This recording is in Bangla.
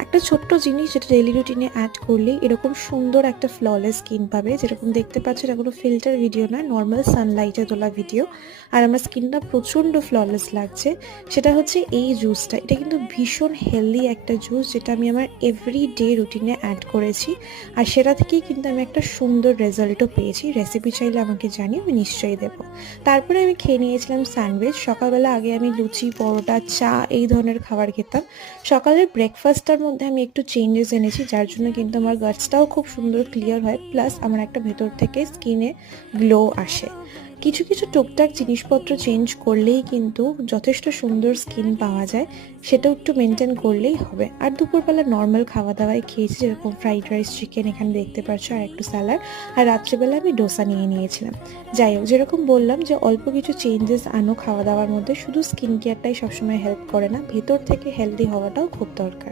একটা ছোট্ট জিনিস যেটা ডেইলি রুটিনে অ্যাড করলেই এরকম সুন্দর একটা ফ্ললেস স্কিন পাবে। যেরকম দেখতে পাচ্ছ, এটা কোনো ফিল্টার ভিডিও নয়, নর্মাল সানলাইটে তোলা ভিডিও। আর আমার স্কিনটা প্রচণ্ড ফ্ললেস লাগছে। সেটা হচ্ছে এই জুসটা। এটা কিন্তু ভীষণ হেলদি একটা জুস, যেটা আমি আমার এভরিডে রুটিনে অ্যাড করেছি। আর সেটা থেকেই কিন্তু আমি একটা সুন্দর রেজাল্টও পেয়েছি। রেসিপি চাইলে আমাকে জানিয়ে আমি নিশ্চয়ই দেবো। তারপরে আমি খেয়ে নিয়েছিলাম স্যান্ডউইচ। সকালবেলা আগে আমি লুচি, পরোটা, চা এই ধরনের খাবার খেতাম। সকালের ব্রেকফাস্টটার মধ্যে আমি একটু চেঞ্জেস এনেছি, যার জন্য কিন্তু আমার গাটসটাও খুব সুন্দর ক্লিয়ার হয়, প্লাস আমার একটা ভেতর থেকে স্কিনে গ্লো আসে। কিছু কিছু টুকটাক জিনিসপত্র চেঞ্জ করলেই কিন্তু যথেষ্ট সুন্দর স্কিন পাওয়া যায়। সেটাও একটু মেনটেন করলেই হবে। আর দুপুরবেলা নর্মাল খাওয়া দাওয়াই খেয়েছি, যেরকম ফ্রাইড রাইস, চিকেন এখানে দেখতে পাচ্ছ, আর একটু স্যালাড। আর রাত্রেবেলা আমি ডোসা নিয়ে নিয়েছিলাম। যাই হোক, যেরকম বললাম যে অল্প কিছু চেঞ্জেস আনো খাওয়া দাওয়ার মধ্যে, শুধু স্কিন কেয়ারটাই সবসময় হেল্প করে না, ভেতর থেকে হেলদি হওয়াটাও খুব দরকার।